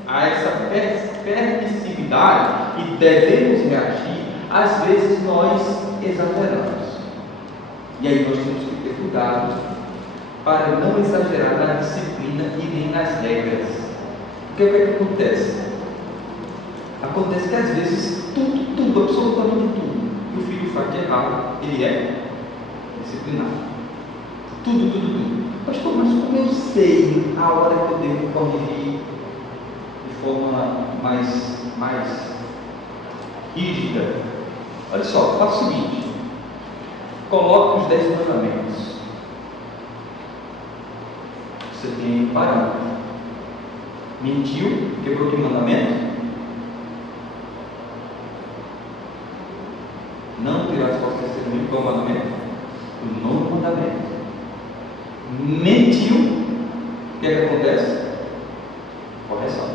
a essa permissividade, e devemos reagir, às vezes nós exageramos. E aí nós temos que ter cuidado para não exagerar na disciplina e nem nas regras. Porque o que é que acontece? Acontece que às vezes tudo, absolutamente tudo que o filho faz de errado, ele é disciplinado. Tudo. Pastor, mas como eu sei a hora que eu devo corrigir de forma mais rígida? Olha só, faça o seguinte: coloque os 10 mandamentos. Você tem parâmetro. Mentiu, quebrou que mandamento? Não terás falso testemunho, qual mandamento? O 9º mandamento. Mentiu, o que é que acontece? Correção.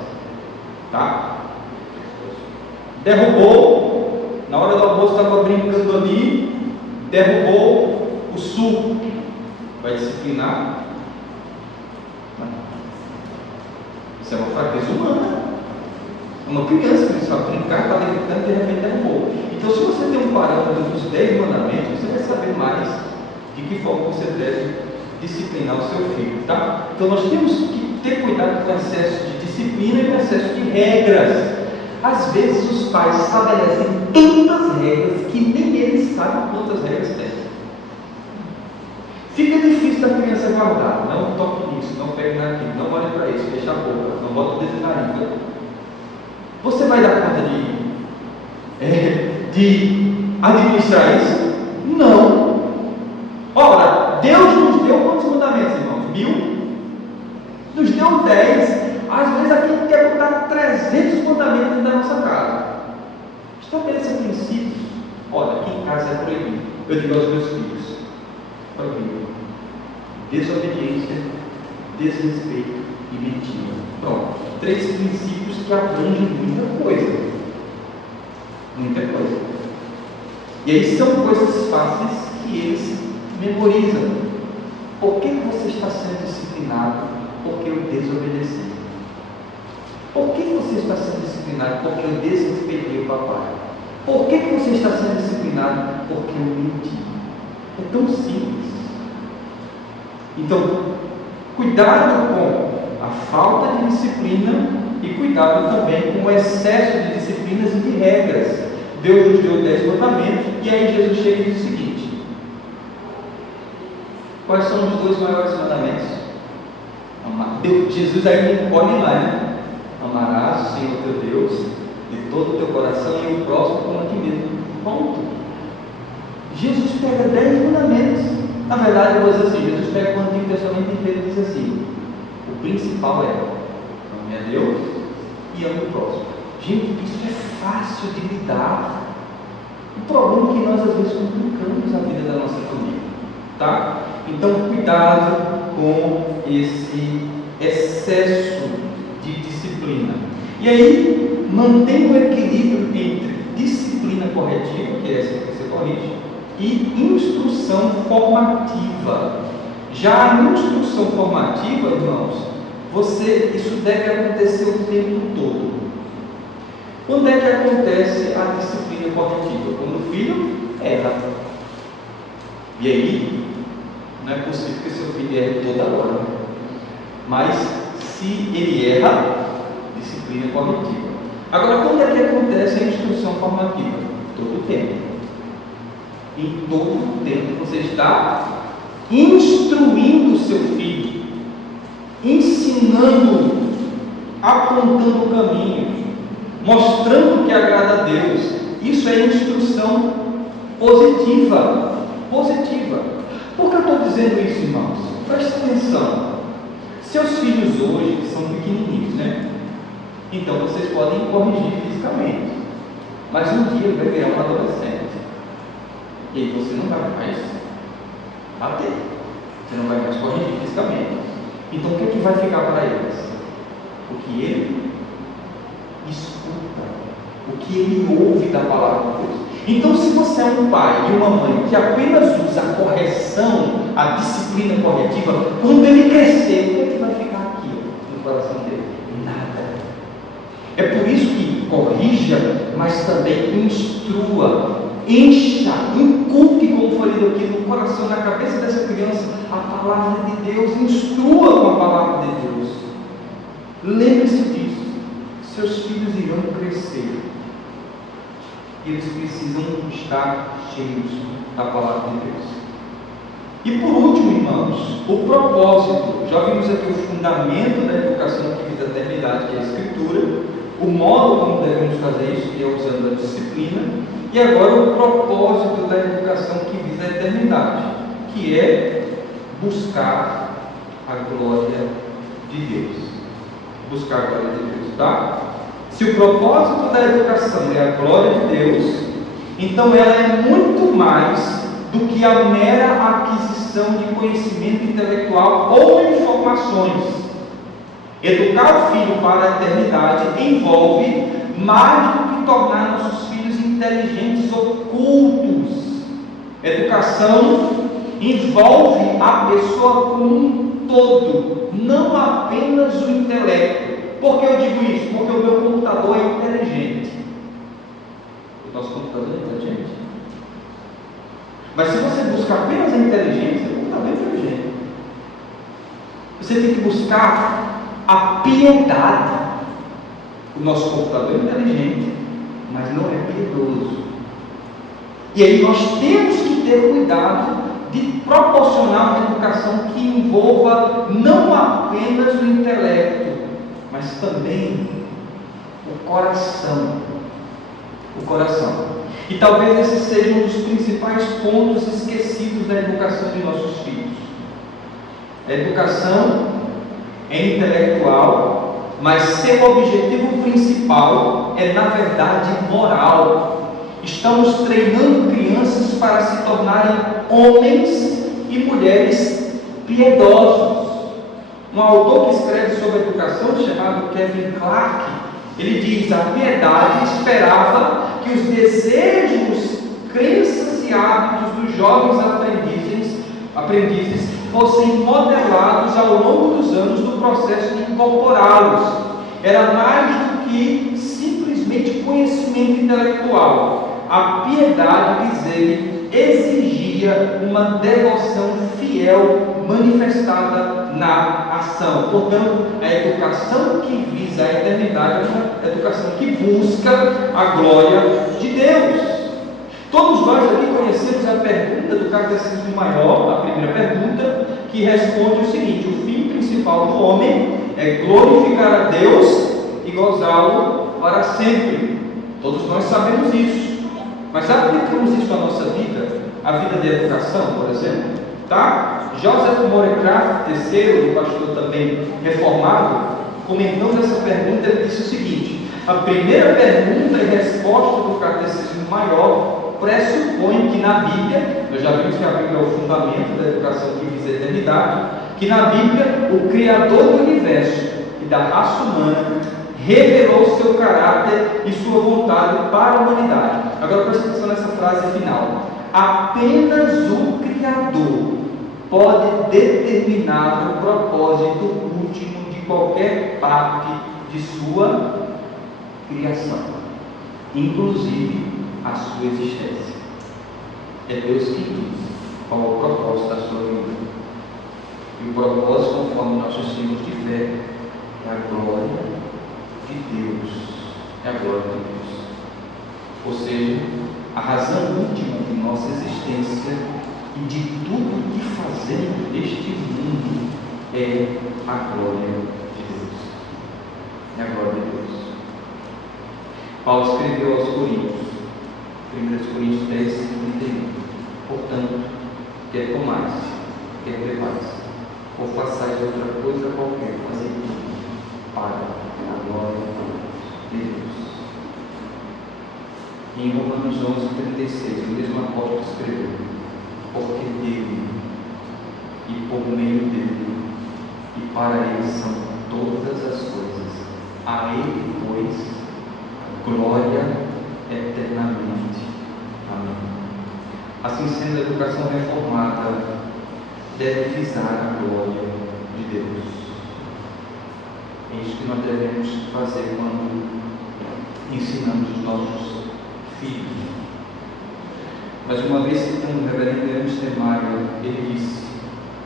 Tá? Derrubou, na hora do almoço estava brincando ali, derrubou o suco, vai disciplinar? Não. Isso é uma fraqueza humana. Uma criança que sabe brincar, está brincando e de repente derrubou. Então, se você tem um parâmetro dos 10 mandamentos, você vai saber mais de que forma você deve disciplinar o seu filho, tá? Então, nós temos que ter cuidado com o excesso de disciplina e com o excesso de regras. Às vezes, os pais estabelecem tantas regras que nem eles sabem quantas regras têm. Fica difícil da criança guardar. Não toque nisso, não pegue naquilo, não olhe para isso, feche a boca, não bota o dedo na nariz. Você vai dar conta de administrar isso? Não. Ora, Deus nos deu quantos mandamentos, irmãos? 1000? Nos deu 10. Às vezes aqui a gente quer botar 300 mandamentos dentro da nossa casa. Estabeleça princípios. Olha, aqui em casa é proibido. Eu digo aos meus filhos: proibido. Desobediência, desrespeito e mentira. Pronto. 3 princípios que abrangem muita coisa. Muita coisa. E aí são coisas fáceis que eles memorizam. Por que você está sendo disciplinado? Porque eu desobedeci. Por que você está sendo disciplinado? Porque eu desrespeitei o papai. Por que você está sendo disciplinado? Porque eu menti. É tão simples. Então, cuidado com a falta de disciplina e cuidado também com o excesso de disciplinas e de regras. Deus nos deu 10 mandamentos, e aí Jesus chega e diz o seguinte: quais são os 2 maiores mandamentos? Jesus ainda pode ir lá, né? Amarás o Senhor teu Deus de todo o teu coração e o próximo como a ti mesmo. Ponto. Jesus pega 10 mandamentos. Na verdade, eu vou dizer assim: Jesus pega o Antigo Testamento inteiro e diz assim: o principal é ame a Deus e ame o próximo. Gente, isso é fácil de lidar. O problema é que nós às vezes complicamos a vida da nossa família, tá? Então, cuidado com esse excesso de disciplina. E aí, mantenha o equilíbrio entre disciplina corretiva, que é essa que você corrige, e instrução formativa. Já a instrução formativa, irmãos, isso deve acontecer o tempo todo. Quando é que acontece a disciplina corretiva? Quando o filho erra. E aí, não é possível que seu filho erre toda hora. Mas, se ele erra, disciplina corretiva. Agora, quando é que acontece a instrução formativa? Todo o tempo. Em todo o tempo você está instruindo o seu filho, ensinando, apontando o caminho, mostrando o que agrada a Deus. Isso é instrução positiva. Positiva. Por que eu estou dizendo isso, irmãos? Preste atenção. Seus filhos hoje são pequenininhos, né? Então vocês podem corrigir fisicamente. Mas um dia ele vai virar um adolescente. E aí você não vai mais bater. Você não vai mais corrigir fisicamente. Então o que é que vai ficar para eles? O que ele escuta, o que ele ouve da palavra de Deus. Então, se você é um pai e uma mãe que apenas usa a correção, a disciplina corretiva, quando ele crescer, o que é que vai ficar aqui no coração dele? Nada. É por isso que corrija, mas também instrua, encha, inculte, como foi lido aqui no coração, na cabeça dessa criança, a palavra de Deus. Instrua com a palavra de Deus. Lembre-se disso. Seus filhos irão crescer e eles precisam estar cheios da palavra de Deus. E por último, irmãos, o propósito. Já vimos aqui o fundamento da educação que visa a eternidade, que é a Escritura, o modo como devemos fazer isso, que é usando a disciplina, e agora o propósito da educação que visa a eternidade, que é buscar a glória de Deus. Buscar a glória de Deus, tá? Se o propósito da educação é a glória de Deus, então ela é muito mais do que a mera aquisição de conhecimento intelectual ou informações. Educar o filho para a eternidade envolve mais do que tornar nossos filhos inteligentes ou cultos. Educação envolve a pessoa como um todo, não apenas o intelecto. Por que eu digo isso? Porque o meu computador é inteligente. O nosso computador é inteligente. Mas se você buscar apenas a inteligência, o computador é inteligente. Você tem que buscar a piedade. O nosso computador é inteligente, mas não é piedoso. E aí nós temos que ter cuidado de proporcionar uma educação que envolva não apenas o intelecto, mas também o coração. O coração. E talvez esse seja um dos principais pontos esquecidos da educação de nossos filhos. A educação é intelectual, mas seu objetivo principal é, na verdade, moral. Estamos treinando crianças para se tornarem homens e mulheres piedosos. Um autor que escreve sobre educação, chamado Kevin Clark, ele diz: a piedade esperava que os desejos, crenças e hábitos dos jovens aprendizes fossem modelados ao longo dos anos no processo de incorporá-los. Era mais do que simplesmente conhecimento intelectual. A piedade, diz ele, exigia uma devoção fiel manifestada na ação. Portanto, a educação que visa a eternidade é uma educação que busca a glória de Deus. Todos nós aqui conhecemos a pergunta do Catecismo Maior, a primeira pergunta, que responde o seguinte: o fim principal do homem é glorificar a Deus e gozá-lo para sempre. Todos nós sabemos isso. Mas aplicamos isso à nossa vida, a vida de educação, por exemplo, tá? Joseph Morecraft III, o pastor também reformado, comentando essa pergunta, ele disse o seguinte: a primeira pergunta e resposta do Catecismo Maior pressupõe que na Bíblia, nós já vimos que a Bíblia é o fundamento da educação que visa a eternidade, que na Bíblia o Criador do universo e da raça humana revelou seu caráter e sua vontade para a humanidade. Agora presta atenção nessa frase final. Apenas o Criador pode determinar o propósito último de qualquer parte de sua criação, inclusive a sua existência. É Deus que diz qual é o propósito da sua vida. E o propósito, conforme nossos símbolos de fé, é a glória de Deus. É a glória de Deus. Ou seja, a razão última de nossa existência e de tudo que fazemos neste mundo é a glória de Deus. É a glória de Deus. Paulo escreveu aos Coríntios, 1 Coríntios 10, 31. Portanto, quer comais, quer bebais, ou façais outra coisa qualquer, fazei tudo para a glória de Deus. Em Romanos 11, 36, o mesmo apóstolo escreveu: porque dele, e por meio dele, e para ele são todas as coisas. A ele, pois, glória eternamente. Amém. Assim sendo, a educação reformada deve visar a glória de Deus. É isso que nós devemos fazer quando ensinamos os nossos filhos. Mas uma vez citando o reverendo Ernest Mayer, ele disse: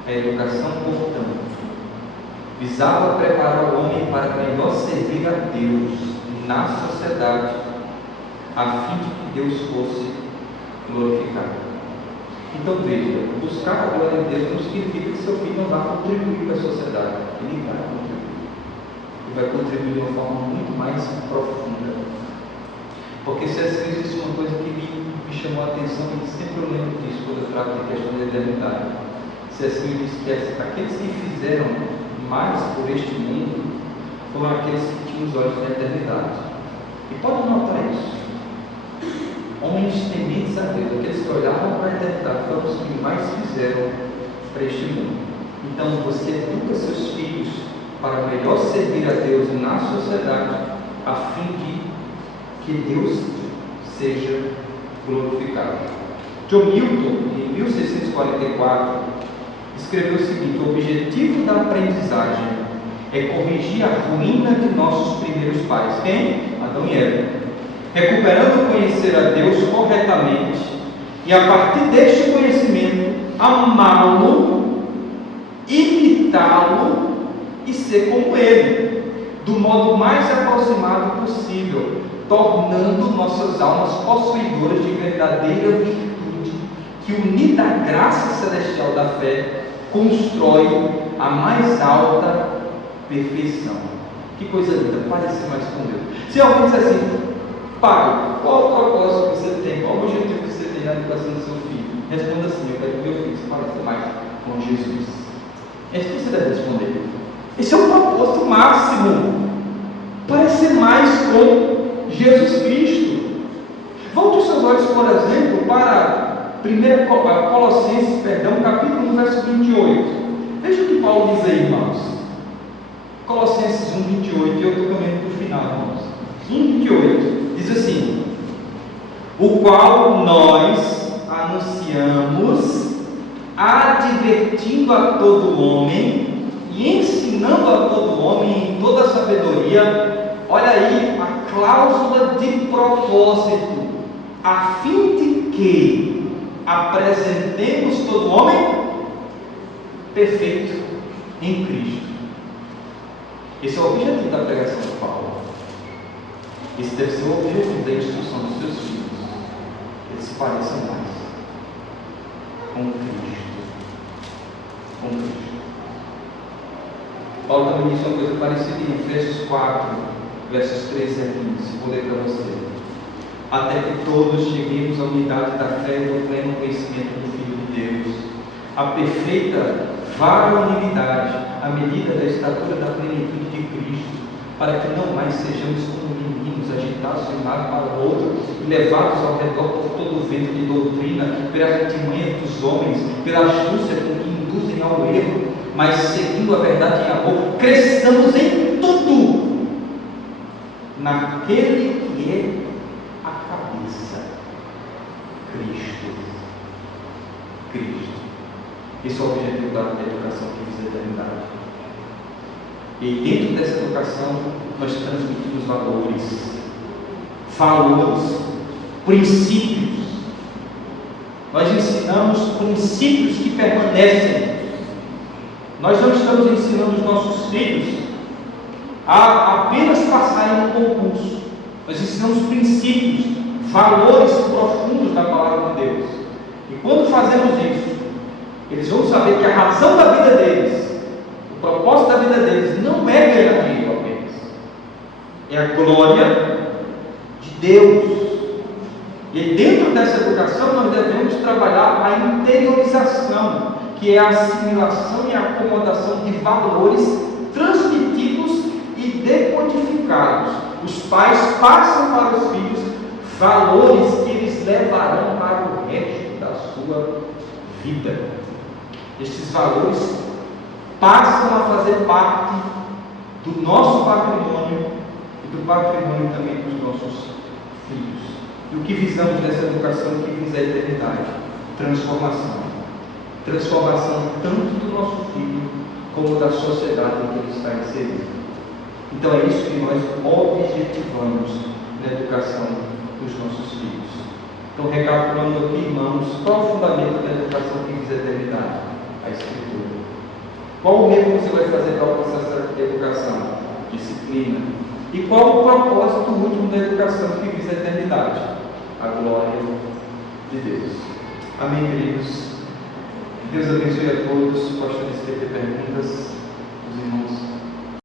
a educação, portanto, visava preparar o homem para melhor servir a Deus na sociedade, a fim de que Deus fosse glorificado. Então veja, buscar a glória de Deus não significa que seu filho não vai contribuir para a sociedade. Ele vai contribuir. E vai contribuir de uma forma muito mais profunda. Porque se assim existe uma coisa que me chamou a atenção, e sempre eu lembro disso quando eu trato de questão da eternidade. Se assim diz que aqueles que fizeram mais por este mundo foram aqueles que tinham os olhos da eternidade. E pode notar isso. Homens tementes a Deus, aqueles que olhavam para a eternidade, foram os que mais fizeram para este mundo. Então você educa seus filhos para melhor servir a Deus na sociedade, a fim de que Deus seja glorificado. John Milton, em 1644, escreveu o seguinte: o objetivo da aprendizagem é corrigir a ruína de nossos primeiros pais. Quem? Adão e Eva. Recuperando conhecer a Deus corretamente e, a partir deste conhecimento, amá-lo, imitá-lo e ser como Ele, do modo mais aproximado possível, tornando nossas almas possuidoras de verdadeira virtude, que, unida à graça celestial da fé, constrói a mais alta perfeição. Que coisa linda, parecer mais com Deus. Se alguém disser assim: pai, qual o propósito que você tem? Qual o objetivo que você tem na educação do seu filho? Responda assim: eu quero que meu filho se pareça mais com Jesus. É isso que você deve responder. Esse é o propósito máximo. Parecer mais com Jesus Cristo. Volte os seus olhos, por exemplo, para 1 Colossenses, capítulo 1, verso 28. Veja o que Paulo diz aí, irmãos. Colossenses 1, 28, e eu estou caminhando para o final, irmãos. 1, 28, diz assim: o qual nós anunciamos, advertindo a todo homem e ensinando a todo homem em toda a sabedoria. Olha aí a cláusula de propósito, a fim de que apresentemos todo homem perfeito em Cristo. Esse é o objetivo da pregação de Paulo. Esse deve ser o objetivo da instrução dos seus filhos. Eles se pareçam mais com Cristo. Com Cristo. Paulo também disse uma coisa parecida em Efésios 4, versos 13 a 15. Vou ler para você. Até que todos cheguemos à unidade da fé e ao pleno conhecimento do Filho de Deus, a perfeita varonilidade, à medida da estatura da plenitude de Cristo, para que não mais sejamos como meninos agitados de um lado para o outro e levados ao redor por todo o vento de doutrina, pela artimanha dos homens, pela astúcia com que induzem ao erro, mas seguindo a verdade em amor, cresçamos em tudo naquele que é a cabeça, Cristo. Esse é o objetivo da educação que visa a eternidade. E dentro dessa educação nós transmitimos valores, princípios. Nós ensinamos princípios que permanecem. Nós não estamos ensinando os nossos filhos a apenas passarem no concurso. Nós ensinamos princípios, valores profundos da palavra de Deus. E quando fazemos isso, eles vão saber que a razão da vida deles, o propósito da vida deles, não é ganhar dinheiro apenas, é a glória de Deus. E dentro dessa educação nós devemos trabalhar a interiorização, que é a assimilação e a acomodação de valores transmitidos e decodificados. Os pais passam para os filhos valores que eles levarão para o resto da sua vida. Estes valores passam a fazer parte do nosso patrimônio e do patrimônio também dos nossos filhos. E o que visamos nessa educação, o que visa a eternidade? Transformação tanto do nosso filho como da sociedade em que ele está inserido. Então é isso que nós objetivamos na educação dos nossos filhos. Então, recapitulando aqui, irmãos, qual é o fundamento da educação que visa a eternidade? A Escritura. Qual o meio que você vai fazer para alcançar essa educação? Disciplina. E qual o propósito último da educação que visa a eternidade? A glória de Deus. Amém, queridos? Deus abençoe a todos. Gostaria de ter perguntas.